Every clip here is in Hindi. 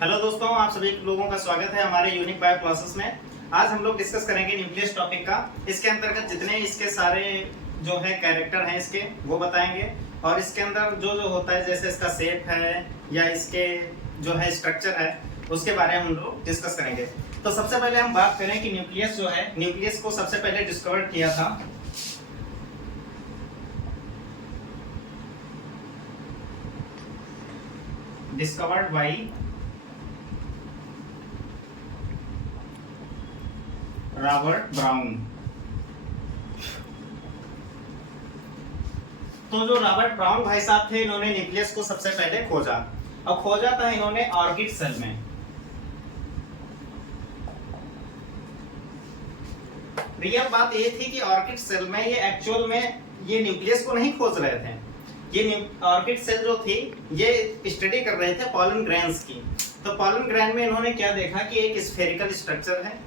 हेलो दोस्तों, आप सभी लोगों का स्वागत है हमारे यूनिक बायो क्लासेस में। आज हम लोग डिस्कस करेंगे न्यूक्लियस टॉपिक का। इसके अंतर्गत जितने इसके सारे जो है कैरेक्टर हैं इसके वो बताएंगे, और इसके अंदर जो जो होता है जैसे इसका शेप है या इसके जो है स्ट्रक्चर है उसके बारे में हम लोग डिस्कस करेंगे। तो सबसे पहले हम बात करें कि न्यूक्लियस जो है, न्यूक्लियस को सबसे पहले डिस्कवर किया था डिस्कवर्ड बाई रॉबर्ट ब्राउन। तो जो रॉबर्ट ब्राउन भाई साहब थे, इन्होंने न्यूक्लियस को सबसे पहले खोजा, और खोजा था इन्होंने ऑर्किड सेल में। रियल बात ये थी कि ऑर्किड सेल में ये एक्चुअल में ये न्यूक्लियस को नहीं खोज रहे थे। ये ऑर्किड सेल जो थी ये स्टडी कर रहे थे पॉलन ग्रेन्स की। तो पॉलन ग्रेन में इन्होंने क्या देखा कि एक स्फेरिकल स्ट्रक्चर है,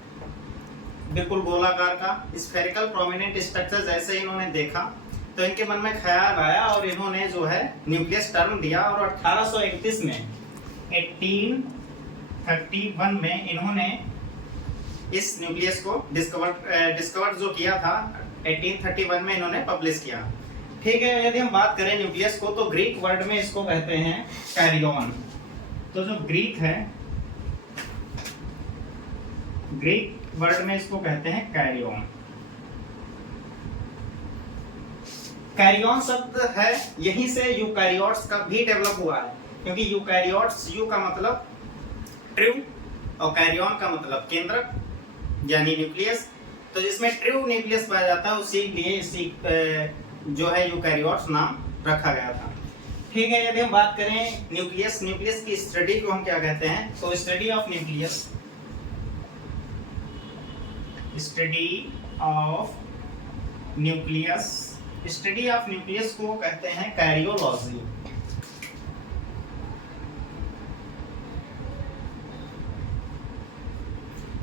बिल्कुल गोलाकार का स्फेरिकल प्रोमिनेंट स्ट्रक्चर। जैसे इन्होंने देखा तो इनके मन में ख्याल आया और इन्होंने जो है न्यूक्लियस टर्म दिया, और 1831 में 1831 में इन्होंने इस न्यूक्लियस को डिस्कवर जो किया था 1831 में इन्होंने पब्लिश किया। ठीक है, यदि हम बात करें न्यूक्लियस को तो ग्रीक वर्ड में इसको कहते हैं कैरियन। तो जो ग्रीक है, ग्रीक वर्ड में इसको कहते हैं कैरियन। कैरियन शब्द है यहीं से यूकैरियोट्स का भी डेवलप हुआ है, क्योंकि यूकैरियोट्स, यू का मतलब ट्रू और कैरियन का मतलब केंद्रक यानी न्यूक्लियस। तो जिसमें ट्रू न्यूक्लियस पाया जाता है उसी लिए इसी जो है यूकैरियोट्स नाम रखा गया था। ठीक है, यदि हम बात करें न्यूक्लियस, न्यूक्लियस की स्टडी को हम क्या कहते हैं, तो study of nucleus, study of nucleus, study of nucleus को कहते हैं कैरियोलॉजी।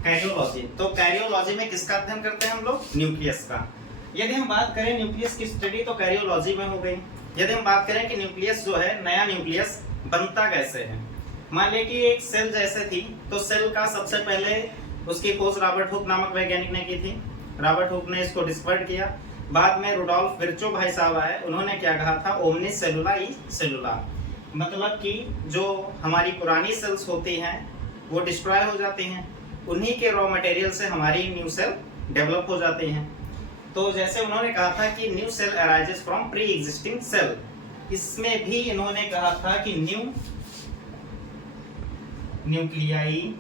कैरियोलॉजी, तो कैरियोलॉजी में किसका अध्ययन करते हैं हम लोग, न्यूक्लियस का। यदि हम बात करें न्यूक्लियस की स्टडी तो कैरियोलॉजी में हो गई। यदि हम बात करें कि न्यूक्लियस जो है, नया न्यूक्लियस बनता कैसे है, मान लें कि एक सेल जैसे थी, तो सेल का सबसे पहले उसकी खोज रॉबर्ट हुक नामक वैज्ञानिक ने की थी। रॉबर्ट हुक ने इसको डिस्कवर किया। बाद में रुडोल्फ विर्चो भाई साहब आए, उन्होंने क्या कहा था, ओमनिस सेलुला ई सेलुला, मतलब कि जो हमारी पुरानी सेल्स होती हैं वो डिस्ट्रॉय हो जाती हैं, उन्हीं के रॉ मटेरियल से हमारी न्यू सेल डेवलप हो जाती हैं। तो जैसे उन्होंने कहा था कि new cell arises from pre existing cell, इसमें भी इन्होंने कहा था कि nuclei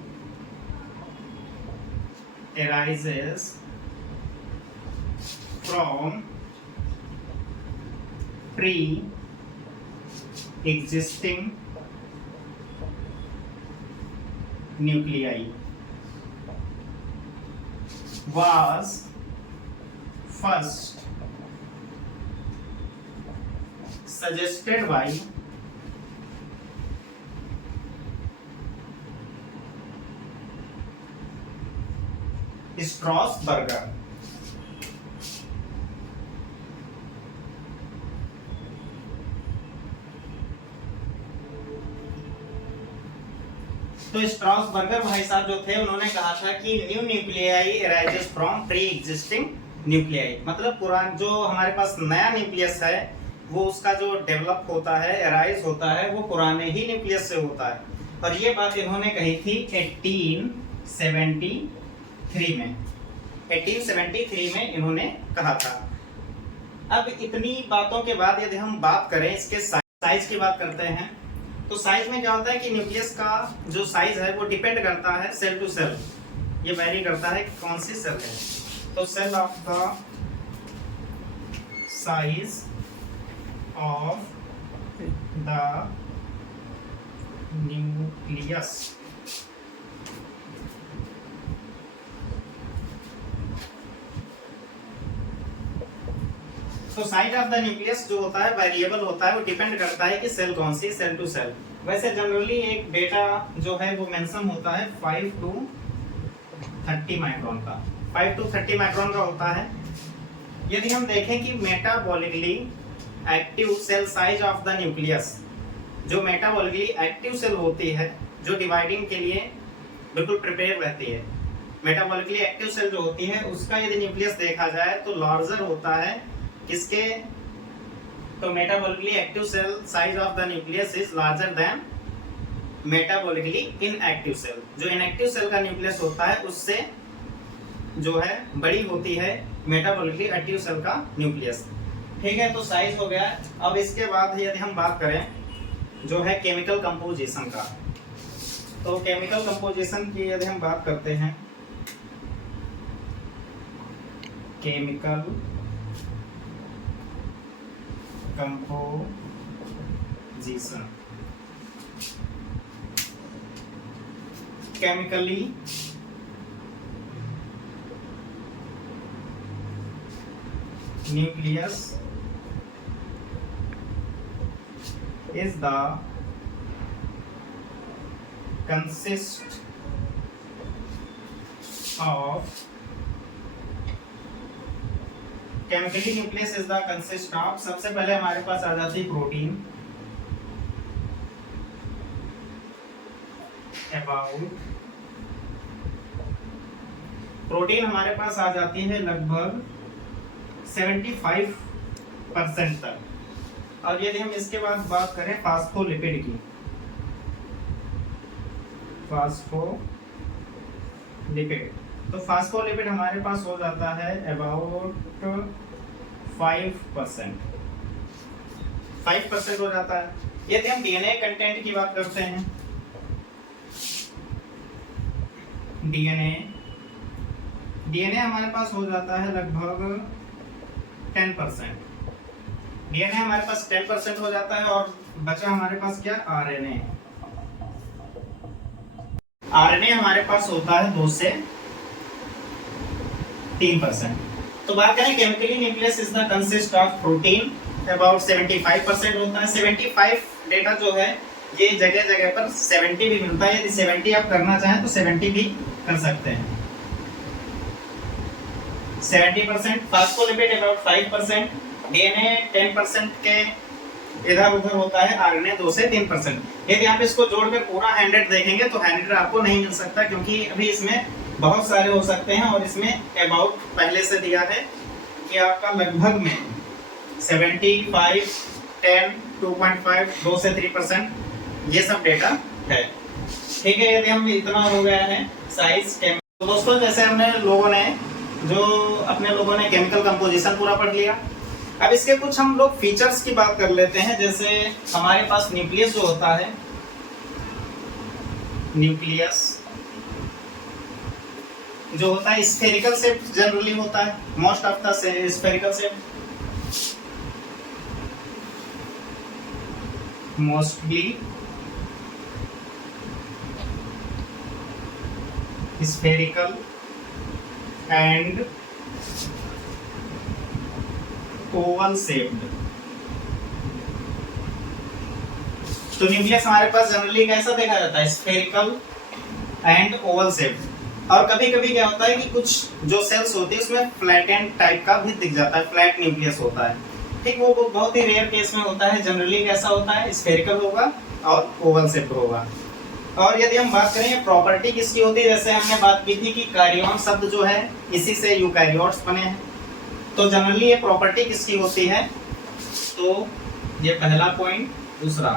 arises from pre-existing nuclei, was first suggested by Strasburger. तो स्ट्रॉसबर्गर भाई साहब जो थे उन्होंने कहा था कि new nuclei arises from pre existing nuclei, मतलब पुराना जो हमारे पास नया न्यूक्लियस है वो उसका जो डेवलप होता है, अराइज होता है, वो पुराने ही न्यूक्लियस से होता है। और ये बात इन्होंने कही थी 1873 में, 1873 में इन्होंने कहा था। अब इतनी बातों के बाद यदि हम बात करें इसके साइज की बात करते हैं, तो साइज में क्या होता है कि न्यूक्लियस का जो साइज है वो डिपेंड करता है सेल टू सेल, ये वेरी करता है कि कौन सी सेल है। तो cell of the size of the nucleus, तो साइज ऑफ द न्यूक्लियस जो होता है वेरिएबल होता है, वो डिपेंड करता है कि सेल कौन सी, सेल टू सेल। वैसे जनरली एक डेटा जो है वो मेंशन होता है 5 to 30 माइक्रोन का, 5 to 30 माइक्रोन का होता है। यदि हम देखें कि metabolically active cell size of the nucleus, जो मेटाबॉलिकली एक्टिव सेल होती है जो डिवाइडिंग के लिए बिल्कुल प्रिपेयर रहती है। मेटाबॉलिकली एक्टिव सेल जो होती है उसका यदि न्यूक्लियस देखा जाए तो लार्जर होता है किसके, तो metabolically active cell size of the nucleus is larger than metabolically inactive cell. जो इनएक्टिव सेल का न्यूक्लियस होता है उससे जो है बड़ी होती है मेटाबॉलिकली एक्टिव सेल का न्यूक्लियस। ठीक है, तो साइज हो गया। अब इसके बाद यदि हम बात करें जो है केमिकल कंपोजिशन का, तो केमिकल कंपोजिशन की यदि हम बात करते हैं, chemical composition, chemically nucleus is the consist of chemically nucleus is the consist of, सबसे पहले हमारे पास आ जाती है प्रोटीन, about प्रोटीन हमारे पास आ जाती है लगभग 75% तक। और यदि हम इसके बाद बात करें फास्फोलिपिड की, फास्फोलिपिड, तो फास्फोलिपिड हमारे पास हो जाता है अबाउट 5%, 5% हो जाता है। यदि हम डीएनए कंटेंट की बात करते हैं, डीएनए हमारे पास हो जाता है लगभग 10%। डीएनए हमारे पास 10% हो जाता है और बचा हमारे पास क्या, आरएनए। आरएनए हमारे पास होता है 2 से 3%। तो बात करें chemically nucleus is the consist of protein, about 75% होता है। 75 डेटा जो है ये जगह जगह पर 70 भी मिलता है, यदि 70 आप करना चाहें तो 70 भी कर सकते हैं। 70% फास्फोलिपिड अबाउट 5%, डीएनए 10% के इधर उधर होता है, आरएनए 2 से 3%। यदि आप इसको जोड़कर पूरा 100 देखेंगे तो 100 आपको नहीं मिल सकता, क्योंकि अभी इसमें बहुत सारे हो सकते हैं और इसमें अबाउट पहले से दिया है कि आपका लगभग में 75, 10, 2.5, 2 से 3% ये सब डेटा है। ठीक है, यदि हम इतना हो गया है साइज। तो दोस्तों जैसे हमने अपने लोगों ने केमिकल कंपोजिशन पूरा पढ़ लिया। अब इसके कुछ हम लोग फीचर्स की बात कर लेते हैं। जैसे हमारे पास न्यूक्लियस जो होता है, न्यूक्लियस जो होता है स्फेरिकल शेप जनरली होता है, most of the spherical shape, mostly spherical and oval shaped। तो न्यूक्लियस हमारे पास जनरली कैसा देखा जाता है, स्फेरिकल एंड ओवल शेप्ड। और कभी कभी क्या होता है कि कुछ जो सेल्स होती है उसमें फ्लैटेंड टाइप का भी दिख जाता है, फ्लैट न्यूक्लियस होता है। ठीक, वो बहुत ही रेयर केस में होता है। जनरली कैसा होता है, स्फेरिकल होगा और ओवल शेप्ड होगा। और यदि हम बात करें प्रॉपर्टी किसकी होती है, जैसे हमने बात की थी कि कार्योन शब्द जो है इसी से यूकैरियोट्स बने हैं, तो जनरली ये प्रॉपर्टी किसकी होती है, तो ये पहला पॉइंट। दूसरा,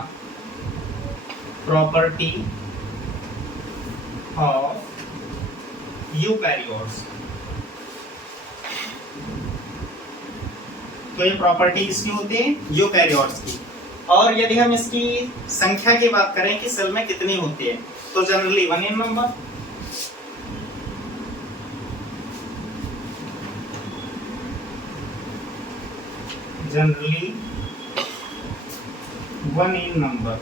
प्रॉपर्टी ऑफ यूकैरियोट्स, तो ये प्रॉपर्टी किसकी होती है, यूकैरियोट्स की। और यदि हम इसकी संख्या की बात करें कि सेल में कितनी होती है, तो generally 1 in number, generally 1 in number.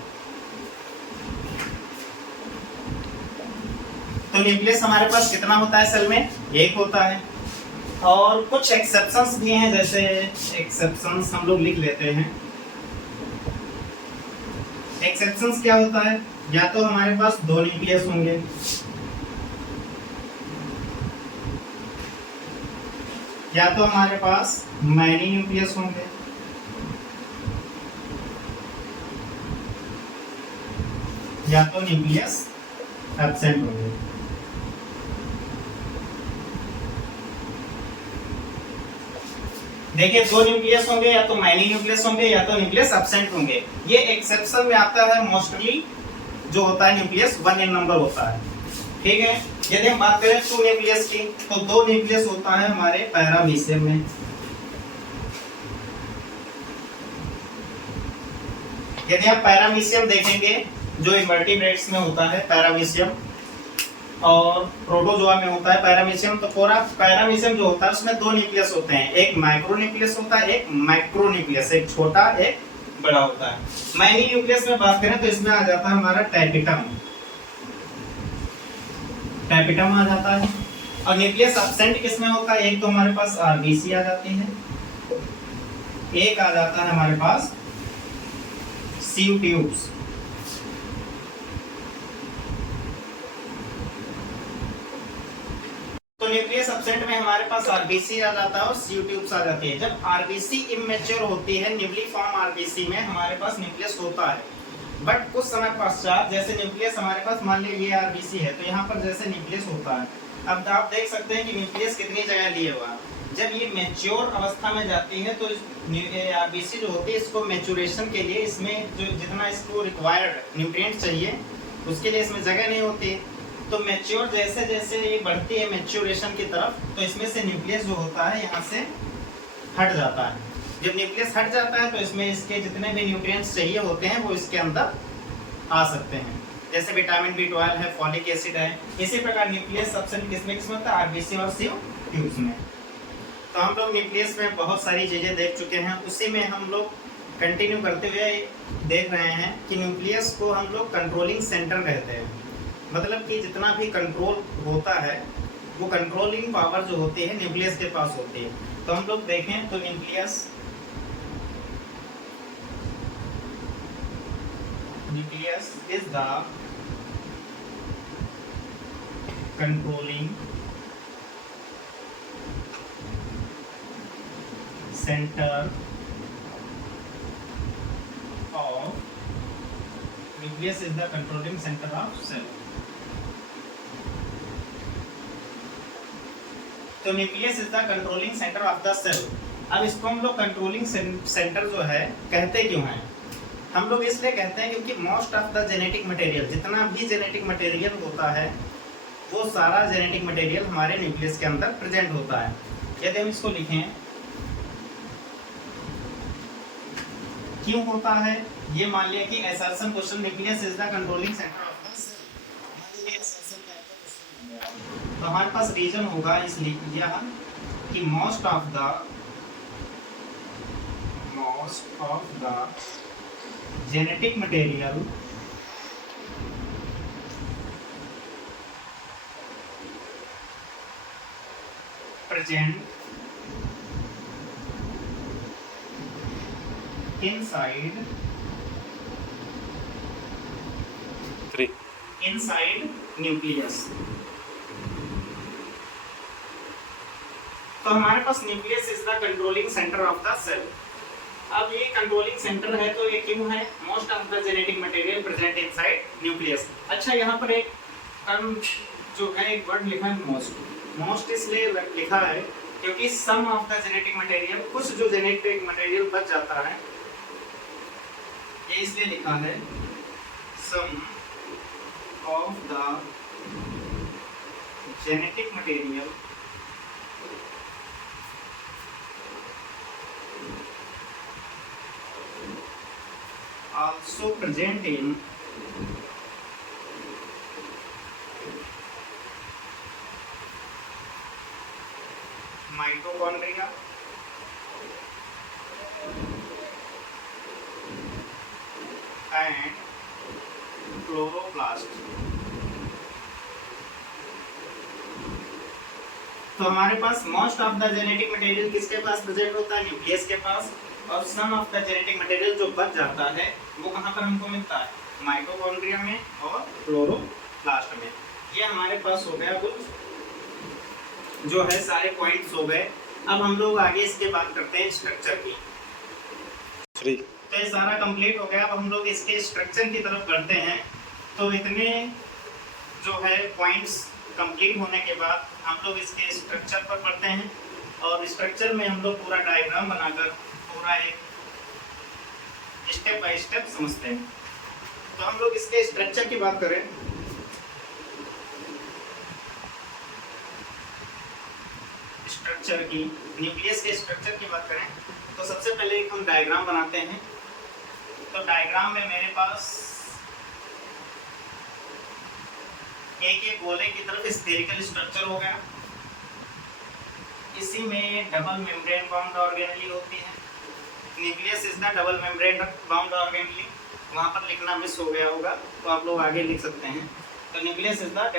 तो न्यूक्लियस हमारे पास कितना होता है सेल में, 1 होता है। और कुछ एक्सेप्शंस भी हैं, जैसे एक्सेप्शंस हम लोग लिख लेते हैं। एक्सेप्शंस क्या होता है, या तो हमारे पास 2 न्यूक्लियस होंगे, या तो हमारे पास मैनी न्यूक्लियस होंगे, या तो न्यूक्लियस एब्सेंट होंगे। देखिए दो न्यूक्लियस होंगे, या तो माइनी न्यूक्लियस होंगे या तो न्यूक्लियस एब्सेंट होंगे। ये एक्सेप्शन में आता है, मोस्टली जो होता है न्यूक्लियस 1 इन नंबर होता है। ठीक है, यदि हम बात करें 2 न्यूक्लियस की, तो 2 न्यूक्लियस होता है हमारे पैरामीशियम में। यदि आप पैरामीशियम देखेंगे जो इनवर्टिब्रेट्स में होता है पैरामीशियम, और प्रोटोजोआ में होता है पैरामीशियम, तो पूरा पैरामीशियम जो होता है उसमें 2 न्यूक्लियस होते हैं, एक माइक्रो न्यूक्लियस होता है, एक माइक्रो न्यूक्लियस, एक छोटा एक बड़ा होता है। माइनी न्यूक्लियस में बात करें तो इसमें आ जाता है हमारा टैपिटम, टैपिटम आ जाता है। और न्यूक्लियस एब्सेंट किसमें होता है, एक तो हमारे पास आरबीसी आ जाती है, एक आ जाता है हमारे पास सीयू ट्यूब्स। तो न्यूक्लियस एब्सेंट में हमारे पास आरबीसी आ जाता है और सीयू ट्यूब्स आ जाती है। जब आरबीसी इमेच्योर होती है, न्यूली फॉर्म आरबीसी में हमारे पास न्यूक्लियस होता है, बट कुछ समय पश्चात जैसे न्यूक्लियस हमारे पास, मान लीजिए ये आरबीसी है, तो यहाँ पर जैसे न्यूक्लियस होता है, अब आप देख सकते हैं कि न्यूक्लियस कितनी जगह लिए हुआ है। जब ये मैच्योर अवस्था में जाती है तो आरबीसी जो होती है, इसको मैच्योरेशन के लिए इसमें जो जितना इसको रिक्वायर्ड न्यूट्रिएंट चाहिए उसके लिए इसमें जगह नहीं होती। तो मैच्योर जैसे जैसे ये बढ़ती है मैच्योरेशन की तरफ, तो इसमें से न्यूक्लियस जो होता है यहाँ से हट जाता है। जब न्यूक्लियस हट जाता है तो इसमें इसके जितने भी न्यूट्रिएंट्स चाहिए होते हैं वो इसके अंदर आ सकते हैं, जैसे विटामिन B12 है, फॉलिक एसिड है। इसी प्रकार न्यूक्लियस एब्सेंट किसमें किसमें होता है, आरबीसी और सीयू ट्यूब्स में। तो हम लोग न्यूक्लियस में बहुत सारी चीज़ें देख चुके हैं, उसी में हम लोग कंटिन्यू करते हुए देख रहे हैं कि न्यूक्लियस को हम लोग कंट्रोलिंग सेंटर कहते हैं। मतलब कि जितना भी कंट्रोल होता है वो कंट्रोलिंग पावर जो होती है न्यूक्लियस के पास होती है। तो हम लोग देखें तो nucleus is the controlling centre of nucleus is the controlling centre of cell. तो nucleus is the controlling centre of the cell. अब इसको हम लोग कंट्रोलिंग सेंटर जो है कहते क्यों हैं? हम लोग इसलिए कहते हैं क्योंकि most of the genetic material, जितना भी जेनेटिक मटेरियल होता है वो सारा जेनेटिक मटेरियल हमारे न्यूक्लियस के अंदर प्रेजेंट होता है। यदि हम इसको लिखें क्यों होता है, ये मान लिया कि assertion question, nucleus is the controlling centre of the cell, तो हमारे पास रीजन होगा इसलिए यह कि most of the genetic material present inside nucleus. तो हमारे पास nucleus is the controlling centre of the cell. अब ये कंट्रोलिंग सेंटर है तो ये क्यों है? Most of the genetic material present inside nucleus. अच्छा, यहाँ पर एक टर्म जो है, एक वर्ड लिखा है मोस्ट इसलिए लिखा है क्योंकि सम ऑफ द जेनेटिक मटेरियल, कुछ जो जेनेटिक मटेरियल बच जाता है, ये इसलिए लिखा है some of the genetic material also present in mitochondria and chloroplast। तो हमारे पास most of the genetic material किसके पास प्रेजेंट होता है? न्यूक्लियस के पास। और some of the genetic material जो बच जाता है वो कहाँ पर हमको मिलता है? माइटोकॉन्ड्रिया में और क्लोरोप्लास्ट में। ये हमारे पास हो गया कुछ जो है सारे पॉइंट्स हो गए। अब हम लोग आगे इसके बात करते हैं स्ट्रक्चर की। तो ये सारा कंप्लीट हो गया। अब हम लोग इसके स्ट्रक्चर की तरफ बढ़ते हैं। तो इतने जो है पॉइंट्स कंप्लीट होने के बाद हम लोग इसके स्ट्रक्चर पर पढ़ते हैं और स्ट्रक्चर में हम लोग पूरा डायग्राम बनाकर पूरा एक स्टेप बाय स्टेप समझते हैं। तो हम लोग इसके स्ट्रक्चर की बात करें स्ट्रक्चर की, न्यूक्लियस के स्ट्रक्चर की बात करें तो सबसे पहले एक हम डायग्राम बनाते हैं। तो डायग्राम में मेरे पास एक गोले की तरफ स्फेरिकल स्ट्रक्चर हो गया, इसी में डबल मेम्ब्रेन बाउंड ऑर्गेनेली होती है। Nucleus is the double membrane bound organelle, वहाँ पर लिखना मिस हो गया होगा तो आप लोग आगे लिख सकते हैं। तो nucleus is the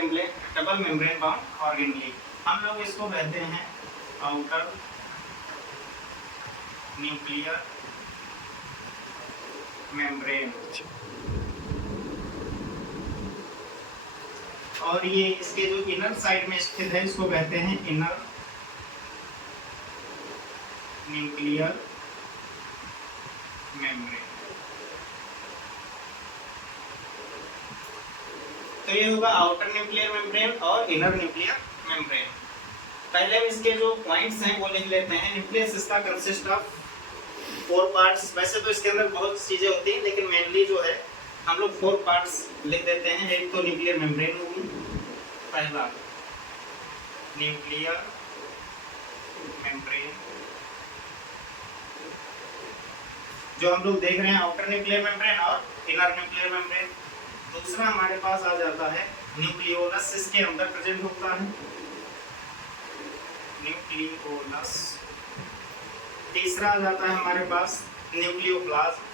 double membrane bound organelle, हम लोग इसको कहते हैं आउटर न्यूक्लियर मेम्ब्रेन। और ये इसके जो इनर साइड में स्थित है इसको कहते हैं इनर न्यूक्लियर मेम्ब्रेन। तो ये होगा आउटर न्यूक्लियर मेम्ब्रेन और इनर न्यूक्लियर मेम्ब्रेन। पहले हम इसके जो पॉइंट्स हैं वो लिख लेते हैं। न्यूक्लियस इसका कंसिस्ट ऑफ 4 पार्ट्स। वैसे तो इसके अंदर बहुत चीजें होती हैं लेकिन मेनली जो है हम लोग 4 पार्ट्स लिख देते हैं। एक तो न्यूक्लियर मेम्ब्रेन होगी, पहला न्यूक्लियर मेम्ब्रेन जो हम लोग देख रहे हैं आउटर न्यूक्लियर मेम्ब्रेन और इनर न्यूक्लियर मेम्ब्रेन। दूसरा हमारे पास आ जाता है न्यूक्लियोलस, इसके अंदर प्रेजेंट होता है न्यूक्लियोलस। तीसरा आ जाता है हमारे पास न्यूक्लियोप्लाज्म।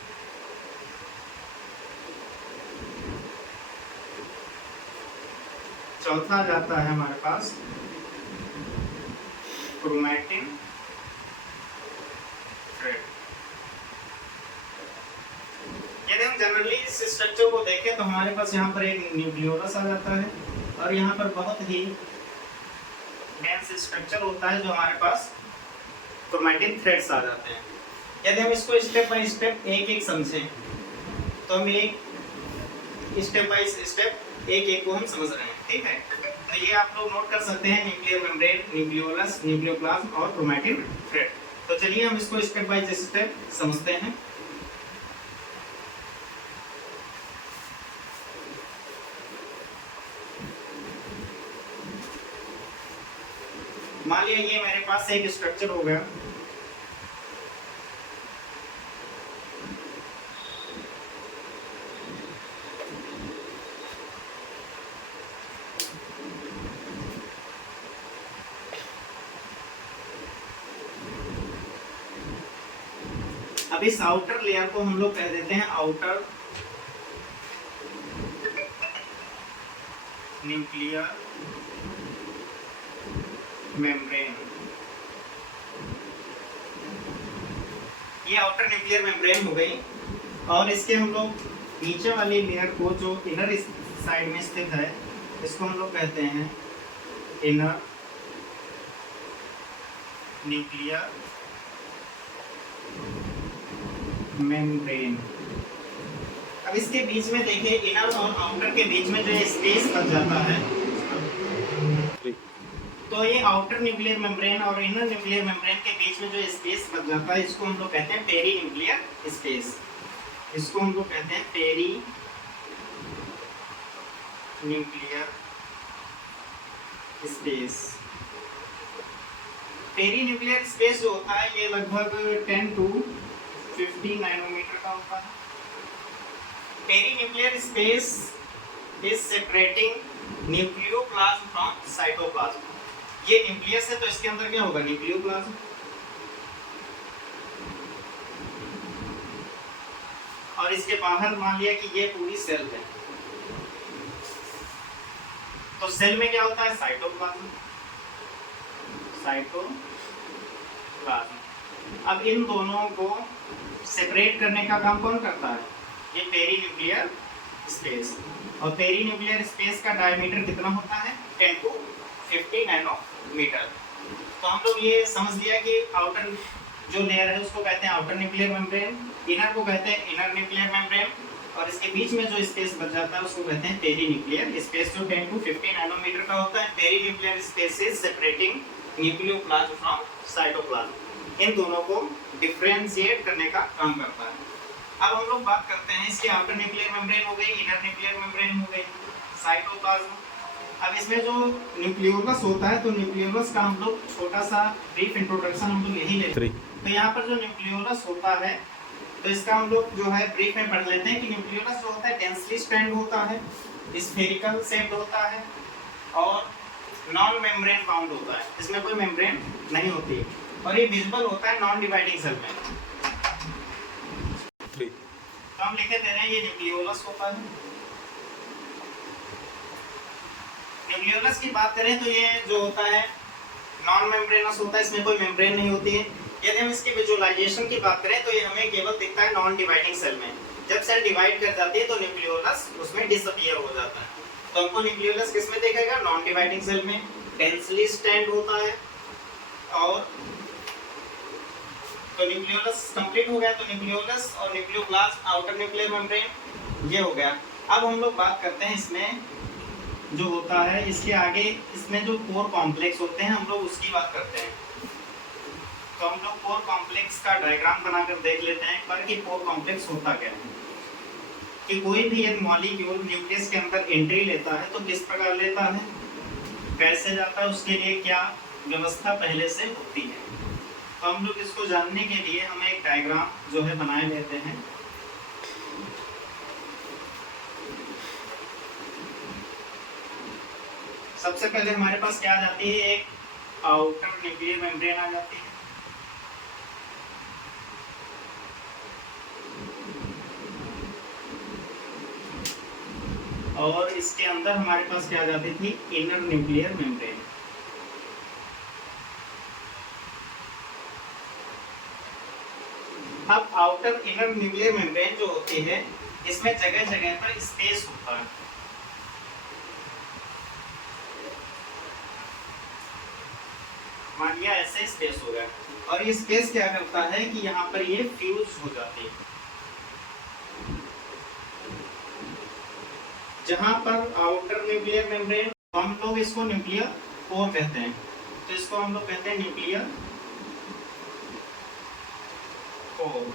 चौथा आ जाता है हमारे पास क्रोमैटिन थ्रेड। यदि हम जनरली इस स्ट्रक्चर को देखें तो हमारे पास यहाँ पर एक न्यूक्लियोलस आ जाता है और यहाँ पर बहुत ही डेंस स्ट्रक्चर होता है जो हमारे पास क्रोमैटिन थ्रेड्स आ जाते हैं। यदि हम इसको स्टेप बाय स्टेप एक एक समझें तो हम एक स्टेप बाय स्टेप एक एक को हम समझ रहे हैं, ठीक है। तो ये आप लोग नोट कर सकते हैं न्यूक्लियर मेम्ब्रेन, न्यूक्लियोलस, न्यूक्लियोप्लाज्म और क्रोमैटिन थ्रेड। तो चलिए हम इसको स्टेप बाय स्टेप समझते हैं। मान लिया ये मेरे पास एक स्ट्रक्चर हो गया, अब इस आउटर लेयर को हम लोग कह देते हैं आउटर न्यूक्लियर मेम्ब्रेन। ये आउटर न्यूक्लियर मेम्ब्रेन हो गई और इसके हम लोग नीचे वाली लेयर को जो इनर साइड में स्थित है इसको हम लोग कहते हैं इनर न्यूक्लियर मेम्ब्रेन। अब इसके बीच में देखिए इनर और आउटर के बीच में जो स्पेस बच जाता है, तो ये आउटर न्यूक्लियर मेम्ब्रेन और इनर न्यूक्लियर मेम्ब्रेन के बीच में जो स्पेस बच जाता है इसको हम लोग कहते हैं पेरी न्यूक्लियर स्पेस। इसको हम लोग कहते हैं peri nuclear space. Peri nuclear space जो होता है ये लगभग 10 to 50 नैनोमीटर का होता है। Peri nuclear space is separating nucleoplasm from cytoplasm. ये न्यूक्लियस है तो इसके अंदर क्या होगा न्यूक्लियोप्लाज्म, और इसके बाहर मान लिया कि ये पूरी सेल है, तो सेल में क्या होता है साइटोप्लाज्म। अब इन दोनों को सेपरेट करने का काम कौन करता है, ये पेरी न्यूक्लियर स्पेस। और पेरी न्यूक्लियर स्पेस का डायमीटर कितना होता है 10 to 50 नैनोमीटर। तो हम लोग ये समझ लिया कि आउटर जो लेयर है उसको कहते हैं आउटर न्यूक्लियर मेम्ब्रेन, इनर को कहते हैं इनर न्यूक्लियर मेम्ब्रेन और इसके बीच में जो स्पेस बच जाता है उसको कहते हैं पेरीन्यूक्लियर स्पेस, जो 10 to 15 नैनोमीटर का होता है। Perinuclear space is separating nucleoplasm from cytoplasm. इन दोनों को डिफरेंशिएट करने का काम करता है। अब हम लोग बात करते हैं इसके आउटर न्यूक्लियर मेम्ब्रेन हो गई, इनर न्यूक्लियर मेम्ब्रेन हो गई, साइटोप्लाज्म। अब इसमें जो न्यूक्लियोलस होता है तो न्यूक्लियोलस का हम लोग छोटा सा ब्रीफ इंट्रोडक्शन हम लोग यही लेते हैं। तो यहाँ पर जो न्यूक्लियोलस होता है तो इसका हम लोग जो है ब्रीफ में पढ़ लेते हैं कि न्यूक्लियोलस जो होता है डेंसली स्ट्रैंड होता है, स्फेरिकल शेप्ड होता है और नॉन मेम्ब्रेन बाउंड होता है। इसमें कोई मेम्ब्रेन नहीं होती है और ये विजिबल होता है नॉन डिवाइडिंग सेल में। तो हम लिखे दे रहे हैं ये न्यूक्लियोलस होता है। न्यूक्लियोलस की बात करें तो ये जो होता है नॉन मेम्ब्रेनस होता है, इसमें कोई मेम्ब्रेन नहीं होती है। यदि हम इसकी विजुअलाइजेशन की बात करें तो ये हमें केवल दिखता है नॉन डिवाइडिंग सेल में। जब सेल डिवाइड कर जाती है तो न्यूक्लियोलस उसमें डिसअपीयर हो जाता है। तो हमको न्यूक्लियोलस किस में देखेगा? नॉन डिवाइडिंग सेल में। डेंसली स्टैंड होता है और तो न्यूक्लियोलस कंप्लीट हो गया। तो न्यूक्लियोलस और न्यूक्लियोप्लाज्म, आउटर न्यूक्लियर मेम्ब्रेन, ये हो गया। अब हम लोग बात करते हैं इसमें जो होता है इसके आगे इसमें जो कोर कॉम्प्लेक्स होते हैं हम लोग उसकी बात करते हैं। तो हम लोग कोर कॉम्प्लेक्स का डायग्राम बनाकर देख लेते हैं पर कि कोर कॉम्प्लेक्स होता क्या है। कि कोई भी एक मॉलिक्यूल न्यूक्लियस के अंदर एंट्री लेता है तो किस प्रकार लेता है, कैसे जाता है, उसके लिए क्या व्यवस्था पहले से होती है। तो हम लोग इसको जानने के लिए हम एक डायग्राम जो है बनाए लेते हैं। सबसे पहले हमारे पास क्या आ जाती है? एक आउटर न्यूक्लियर मेम्ब्रेन आ जाती है। और इसके अंदर हमारे पास क्या आ जाती थी? Inner nuclear membrane. अब आउटर इनर न्यूक्लियर मेम्ब्रेन जो होती है इसमें जगह जगह पर स्पेस होता है। मान लिया ऐसे स्पेस हो गया और ये स्पेस क्या करता है कि यहाँ पर ये फ्यूज हो जाती है। जहां पर आउटर न्यूक्लियर मेम्ब्रेन, हम लोग इसको न्यूक्लियर कोर कहते हैं। तो इसको हम लोग कहते हैं न्यूक्लियर कोर।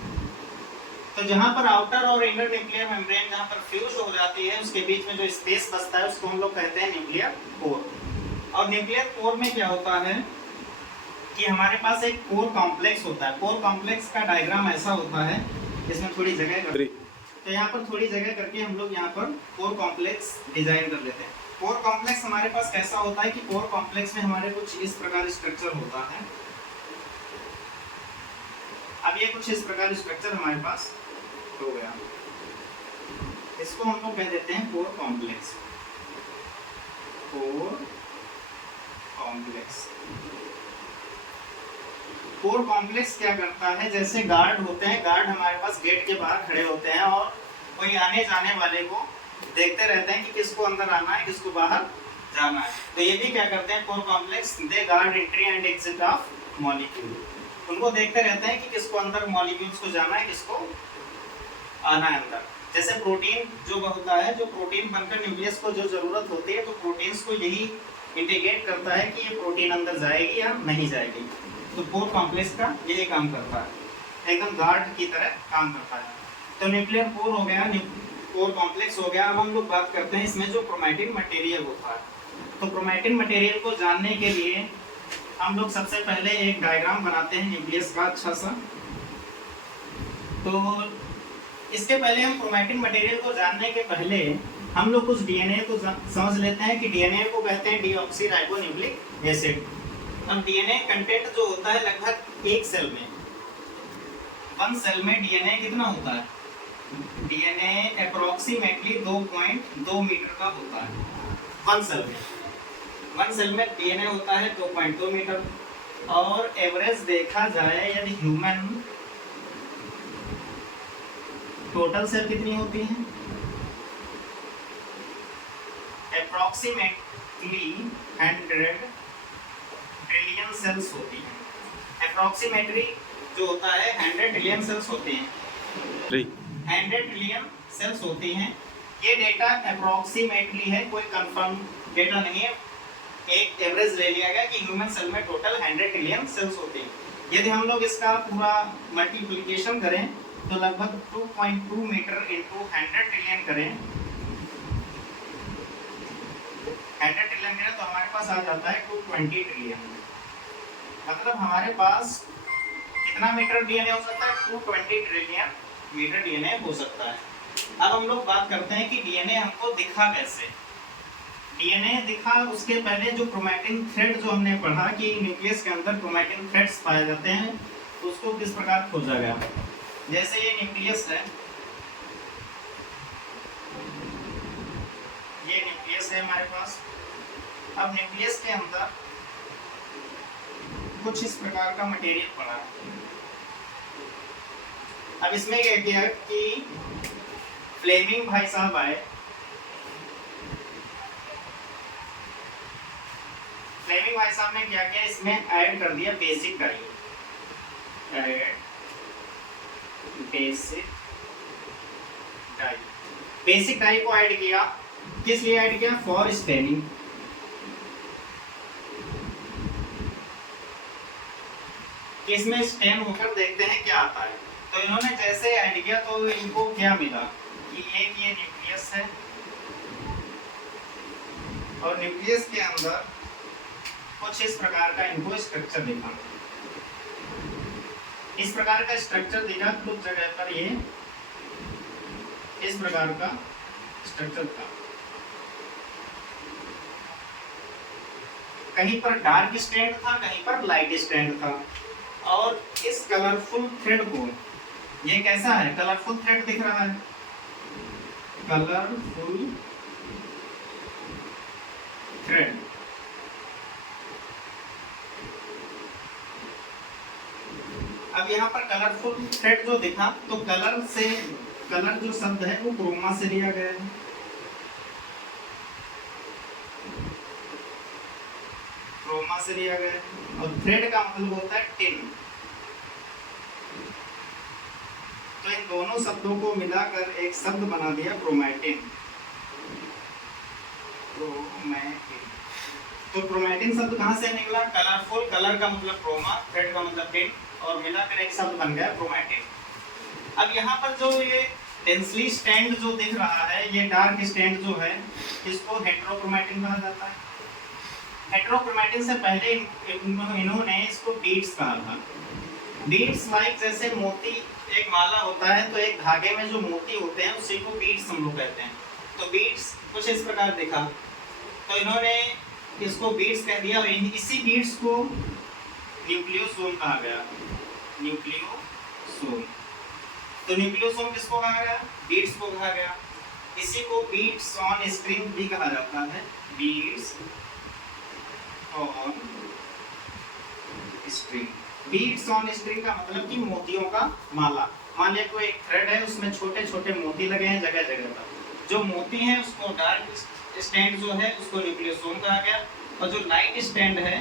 तो जहां पर आउटर और इनर न्यूक्लियर मेम्ब्रेन जहां पर फ्यूज हो जाती है उसके बीच में जो स्पेस बचता है उसको हम लोग कहते हैं न्यूक्लियर कोर। और न्यूक्लियर कोर में क्या होता है कि हमारे पास एक कोर कॉम्प्लेक्स होता है। कोर कॉम्प्लेक्स का डायग्राम ऐसा होता है, इसमें थोड़ी जगह तो यहाँ पर थोड़ी जगह करके हम लोग यहाँ पर कोर कॉम्प्लेक्स डिजाइन कर लेते हैं। कोर कॉम्प्लेक्स हमारे पास कैसा होता है कि कोर कॉम्प्लेक्स में हमारे कुछ इस प्रकार स्ट्रक्चर होता है। अब ये कुछ इस प्रकार स्ट्रक्चर हमारे पास हो गया, इसको हम लोग कह देते हैं core complex. Core complex, core complex क्या करता है? जैसे गार्ड होते हैं, गार्ड हमारे पास गेट के बाहर खड़े होते हैं और कोई आने जाने वाले को देखते रहते हैं कि किसको अंदर आना है, किसको बाहर जाना है। तो ये भी क्या करते हैं? Core complex they guard entry and exit of molecule. उनको देखते रहते हैं कि किसको अंदर मॉलिक्यूल्स को जाना है, किसको आना है अंदर। जैसे प्रोटीन जो होता है, जो प्रोटीन बनकर न्यूक्लियस को जो जरूरत होती है तो प्रोटीन्स को यही इंडिकेट करता है कि ये प्रोटीन अंदर जाएगी या नहीं जाएगी। तो कोर कॉम्प्लेक्स का यही काम करता है, एकदम गार्ड की तरह काम करता है। तो न्यूक्लियर कोर हो गया, कोर कॉम्प्लेक्स हो गया। अब हम लोग बात करते हैं इसमें जो क्रोमैटिन मटेरियल होता है। तो क्रोमैटिन मटेरियल को जानने के लिए हम लोग सबसे पहले एक डायग्राम बनाते हैं न्यूक्लियस का अच्छा सा। तो इसके पहले हम क्रोमैटिन मटेरियल को जानने के पहले हम लोग कुछ डीएनए को समझ लेते हैं कि डीएनए को कहते हैं डीऑक्सीराइबोन्यूक्लिक एसिड। अब डीएनए कंटेंट जो होता है लगभग एक सेल में, वन सेल में डीएनए कितना होता है? डीएनए अप्रोक्सीमेटली 2.2 मीटर का होता है वन सेल में। वन सेल में डीएनए होता है 2.2 मीटर। और एवरेज देखा जाए यदि ह्यूमन टोटल सेल कितनी होती है? अप्रोक्सीमेटली 100 ट्रिलियन सेल्स होती हैं। अप्रोक्सीमेटली जो होता है 100 ट्रिलियन सेल्स होती हैं। 100 ट्रिलियन सेल्स होती हैं। ये डेटा अप्रोक्सीमेटली है, कोई कंफर्म डेटा नहीं है, एक एवरेज ले लिया गया कि ह्यूमन सेल में टोटल 100 ट्रिलियन सेल्स होती हैं। यदि हम लोग इसका पूरा मल्टीप्लिकेशन करें तो लगभग 2.2 मीटर इंटू 100 ट्रिलियन करें, 100 ट्रिलियन करें तो हमारे पास आ जाता है 220 ट्रिलियन। मतलब हमारे पास कितना मीटर डीएनए हो सकता है? 220 ट्रिलियन मीटर डीएनए हो सकता है। अब हम लोग बात करते हैं कि डीएनए हमको दिखा कैसे। डीएनए दिखा उसके पहले जो क्रोमैटिन थ्रेड जो हमने पढ़ा कि न्यूक्लियस के अंदर क्रोमैटिन थ्रेड्स पाए जाते हैं, तो उसको किस प्रकार खोजा गया। जैसे ये न्यूक्लियस है, ये न्यूक्लियस है हमारे पास। अब न्यूक्लियस के अंदर कुछ इस प्रकार का मटेरियल पड़ा है। अब इसमें क्या किया कि फ्लेमिंग भाई साहब आए, फ्लेमिंग भाई साहब ने क्या किया, इसमें ऐड कर दिया बेसिक डाई, बेसिक डाई को ऐड किया। किस लिए ऐड किया? For staining. इसमें स्टेन होकर देखते हैं क्या आता है। तो इन्होंने जैसे ऐड किया तो इनको क्या मिला कि एक ये न्यूक्लियस है और न्यूक्लियस के अंदर कुछ इस प्रकार का इनको स्ट्रक्चर दिखा। इस प्रकार का स्ट्रक्चर दिखा, कुछ जगह पर ये इस प्रकार का स्ट्रक्चर था। कहीं पर डार्क स्ट्रैंड था, कहीं पर लाइट स्ट्रैंड था। और इस कलरफुल थ्रेड को, ये कैसा है? कलरफुल थ्रेड दिख रहा है, कलरफुल थ्रेड। अब यहाँ पर कलरफुल थ्रेड जो दिखा, तो कलर से, कलर जो शब्द है वो क्रोमा से लिया गया है। क्रोमा से लिया गया है। और थ्रेड का मतलब होता है टिन। तो इन दोनों शब्दों को मिलाकर एक शब्द बना दिया क्रोमैटिन। क्रोमैटिन। तो क्रोमैटिन शब्द कहाँ से निकला? कलरफुल, कलर का मतलब क्रोमा, थ्रेड का मतलब टिन, और मिलाकर एक शब्द बन गया क्रोमैटिन। अब यहाँ पर जो ये डेंसली स्टैंड जो दिख रहा है, ये डार्क स्टैंड जो है, इसको हेटेरोक्रोमैटिन कहा जाता है। हेटेरोक्रोमैटिन से पहले इन्होंने इसको बीड्स कहा था। बीड्स लाइक जैसे मोती, एक माला होता है तो एक धागे में जो मोती होते हैं उसी को बीड्स हम लोग कहते हैं। तो बीड्स कुछ इस प्रकार दिखा, तो इन्होंने इसको बीड्स कह दिया और इसी बीड्स को न्यूक्लियोसोम कहा गया। न्यूक्लियोसोम। तो न्यूक्लियोसोम किसको कहा गया? बीड्स को कहा गया। इसी को बीड्स ऑन स्प्रिंग भी कहा जाता है। Beads on string. Beads on string का मतलब कि मोतियों का माला। मान लिया कोई एक थ्रेड है, उसमें छोटे छोटे मोती लगे हैं जगह जगह पर। जो मोती है उसको डार्क स्टैंड जो है उसको न्यूक्लियोसोम कहा गया, और जो लाइट स्टैंड है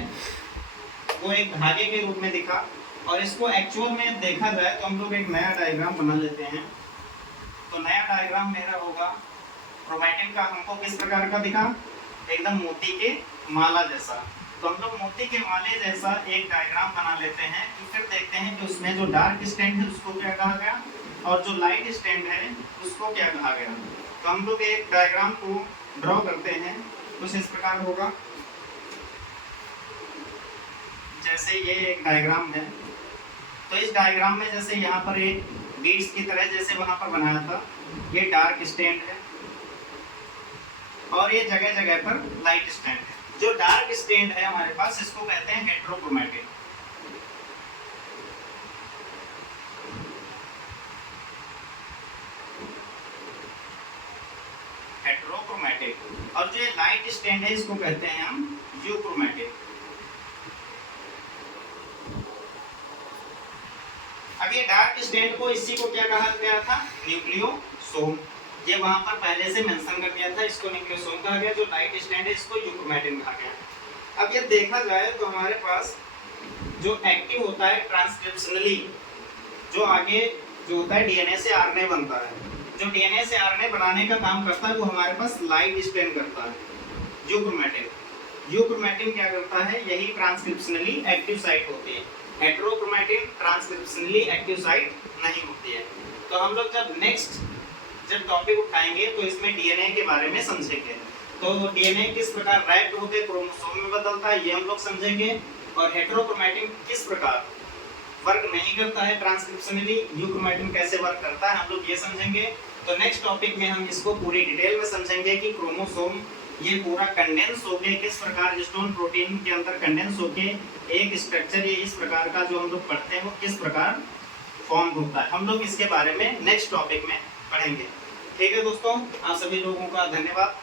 वो एक धागे के रूप में दिखा। और इसको एक्चुअल में देखा जाए तो हम लोग एक नया डायग्राम बना लेते हैं। तो नया डायग्राम मेरा होगा, क्रोमैटिन का हमको किस प्रकार का दिखा? एकदम मोती के माला जैसा। तो हम लोग मोती के माले जैसा एक डायग्राम बना लेते हैं, फिर देखते हैं कि उसमें जो डार्क स्टैंड है उसको क्या कहा गया और जो लाइट स्टैंड है उसको क्या कहा गया। तो हम लोग एक डायग्राम को ड्रॉ करते हैं, कुछ इस प्रकार होगा। जैसे ये एक डायग्राम है, तो इस डायग्राम में जैसे यहाँ पर एक बीड्स की तरह जैसे वहाँ पर बनाया था, ये डार्क स्टैंड है और ये जगह जगह पर लाइट स्टैंड है। जो डार्क स्टैंड है हमारे पास, इसको कहते हैं हेटेरोक्रोमैटिन। हेटेरोक्रोमैटिन। और जो लाइट स्टैंड है इसको कहते हैं हम यूक्रोमैटिन। अब ये डार्क स्टैंड को, इसी को क्या कहा गया था? न्यूक्लियोसोम। ये वहां पर पहले से मेंशन कर दिया था, इसको न्यूक्लियोसोम कहा गया। जो लाइट स्टैंड है इसको यूक्रोमैटिन कहा गया। अब ये देखा जाए तो हमारे पास जो एक्टिव होता है ट्रांसक्रिप्शनली, जो आगे जो होता है डीएनए से आरएनए बनता है। जो डीएनए से आरएनए बनाने का काम करता है वो हमारे पास लाइट स्टेन करता है, यूक्रोमैटिन। यूक्रोमैटिन क्या करता है, यही ट्रांसक्रिप्शनली एक्टिव साइट होती है। हेटेरोक्रोमैटिन ट्रांसक्रिप्शनली एक्टिव साइट नहीं होती है। तो हम लोग जब टॉपिक उठाएंगे तो इसमें डीएनए के बारे में समझेंगे। तो डीएनए किस प्रकार रैप्ड होकर क्रोमोसोम में बदलता है ये हम लोग समझेंगे, और हेटेरोक्रोमैटिन किस प्रकार वर्क नहीं करता है ट्रांसक्रिप्शनली, यूक्रोमैटिन कैसे वर्क करता है हम लोग ये समझेंगे। तो नेक्स्ट टॉपिक में हम इसको पूरी डिटेल में समझेंगे कि क्रोमोसोम ये पूरा कंडेंस होके किस प्रकार हिस्टोन प्रोटीन के अंदर कंडेंस होके एक स्ट्रक्चर ये इस प्रकार का जो हम लोग पढ़ते हैं वो किस प्रकार फॉर्म होता है। हम लोग इसके बारे में नेक्स्ट टॉपिक में पढ़ेंगे। ठीक है दोस्तों, आप सभी लोगों का धन्यवाद।